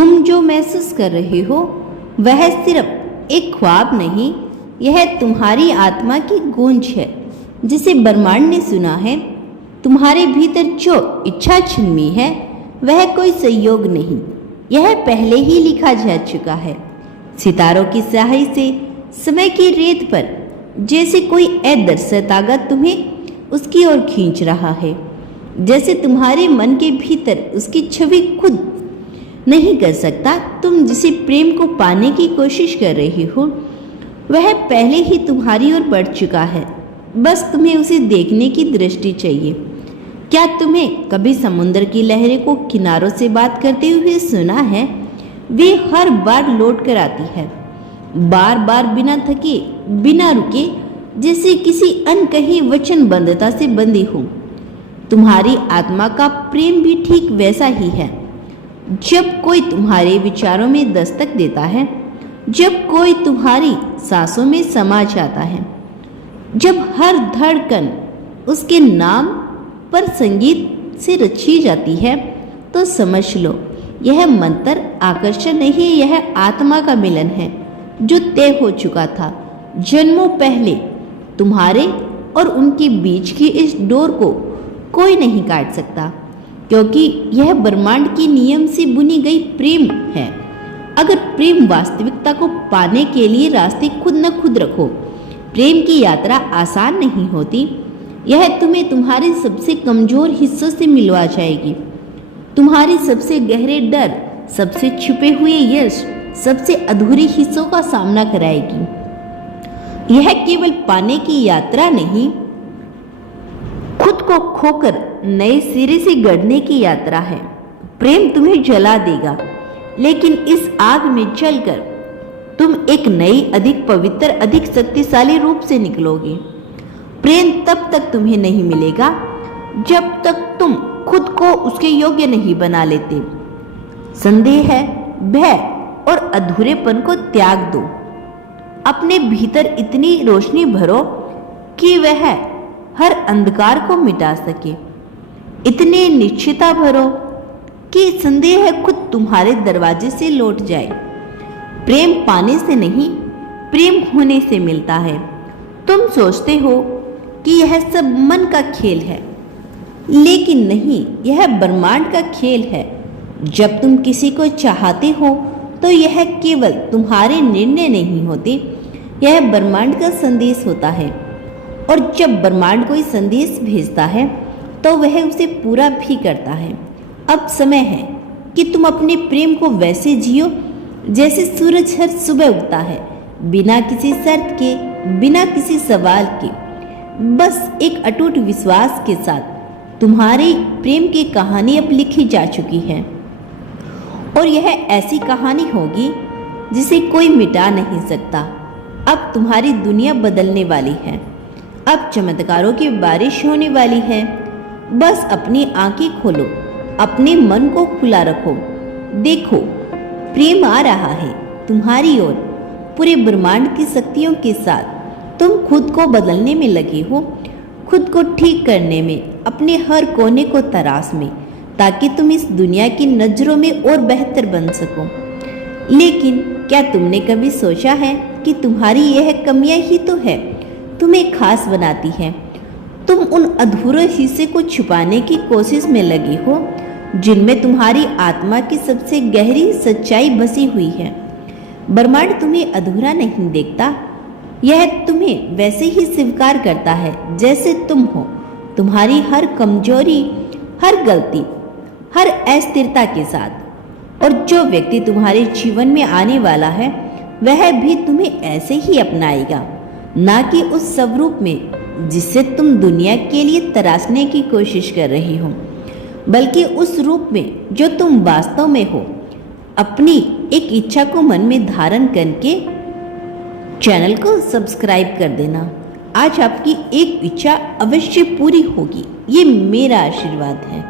तुम जो महसूस कर रहे हो वह सिर्फ एक ख्वाब नहीं, यह तुम्हारी आत्मा की गूंज है जिसे ब्रह्मांड ने सुना है। तुम्हारे भीतर जो इच्छा छिन्मी है वह कोई संयोग नहीं, यह पहले ही लिखा जा चुका है। सितारों की स्याही से समय की रेत पर जैसे कोई अदृश्य ताकत तुम्हें उसकी ओर खींच रहा है। जैसे तुम्हारे मन के भीतर उसकी छवि खुद नहीं कर सकता। तुम जिसे प्रेम को पाने की कोशिश कर रही हो वह पहले ही तुम्हारी ओर बढ़ चुका है, बस तुम्हें उसे देखने की दृष्टि चाहिए। क्या तुम्हें कभी समुद्र की लहरें को किनारों से बात करते हुए सुना है? वे हर बार लौट कर आती है, बार बार बिना थके बिना रुके, जैसे किसी अनकही वचनबद्धता से बंधी हो। तुम्हारी आत्मा का प्रेम भी ठीक वैसा ही है। जब कोई तुम्हारे विचारों में दस्तक देता है, जब कोई तुम्हारी सांसों में समा जाता है, जब हर धड़कन उसके नाम पर संगीत से रची जाती है, तो समझ लो यह मंत्र आकर्षण नहीं, यह आत्मा का मिलन है जो तय हो चुका था जन्मों पहले। तुम्हारे और उनके बीच की इस डोर को कोई नहीं काट सकता, क्योंकि यह ब्रह्मांड की नियम से बुनी गई प्रेम है। अगर प्रेम वास्तविकता को पाने के लिए रास्ते खुद न खुद रखो, प्रेम की यात्रा आसान नहीं होती। यह तुम्हें तुम्हारे सबसे कमजोर हिस्सों से मिलवा जाएगी, तुम्हारे सबसे गहरे डर, सबसे छुपे हुए यश, सबसे अधूरे हिस्सों का सामना कराएगी। यह केवल पाने की यात्रा नहीं, खुद को खोकर नए सिरे से गढ़ने की यात्रा है। प्रेम तुम्हें जला देगा, लेकिन इस आग में जलकर तुम एक नई, अधिक पवित्र, अधिक शक्तिशाली रूप से निकलोगे। प्रेम तब तक तुम्हें नहीं मिलेगा जब तक तुम खुद को उसके योग्य नहीं बना लेते। संदेह, भय और अधूरेपन को त्याग दो। अपने भीतर इतनी रोशनी भरो कि वह हर अंधकार को मिटा सके। इतने निश्चितता भरो कि संदेह खुद तुम्हारे दरवाजे से लौट जाए। प्रेम पाने से नहीं, प्रेम होने से मिलता है। तुम सोचते हो कि यह सब मन का खेल है, लेकिन नहीं, यह ब्रह्मांड का खेल है। जब तुम किसी को चाहते हो तो यह केवल तुम्हारे निर्णय नहीं होते, यह ब्रह्मांड का संदेश होता है। और जब ब्रह्मांड कोई संदेश भेजता है तो वह उसे पूरा भी करता है। अब समय है कि तुम अपने प्रेम को वैसे जियो जैसे सूरज हर सुबह उगता है, बिना किसी शर्त के, बिना किसी सवाल के, बस एक अटूट विश्वास के साथ। तुम्हारी प्रेम की कहानी अब लिखी जा चुकी है, और यह ऐसी कहानी होगी जिसे कोई मिटा नहीं सकता। अब तुम्हारी दुनिया बदलने वाली है, अब चमत्कारों की बारिश होने वाली है। बस अपनी आंखें खोलो, अपने मन को खुला रखो। देखो, प्रेम आ रहा है तुम्हारी ओर, पूरे ब्रह्मांड की शक्तियों के साथ। तुम खुद को बदलने में लगे हो, खुद को ठीक करने में, अपने हर कोने को तराश में, ताकि तुम इस दुनिया की नजरों में और बेहतर बन सको। लेकिन क्या तुमने कभी सोचा है कि तुम्हारी यह कमियां ही तो है तुम्हें खास बनाती है? तुम उन अधूरे हिस्से को छुपाने की कोशिश में लगे हो जिनमें तुम्हारी आत्मा की सबसे गहरी सच्चाई बसी हुई है। ब्रह्मांड तुम्हें अधूरा नहीं देखता, यह तुम्हें वैसे ही स्वीकार करता है जैसे तुम हो। तुम्हारी हर कमजोरी, हर गलती, हर अस्थिरता के साथ। और जो व्यक्ति तुम्हारे जीवन में आने वाला है वह भी तुम्हें ऐसे ही अपनाएगा, ना कि उस स्वरूप में जिसे तुम दुनिया के लिए तराशने की कोशिश कर रही हो, बल्कि उस रूप में जो तुम वास्तव में हो। अपनी एक इच्छा को मन में धारण करके चैनल को सब्सक्राइब कर देना। आज आपकी एक इच्छा अवश्य पूरी होगी, ये मेरा आशीर्वाद है।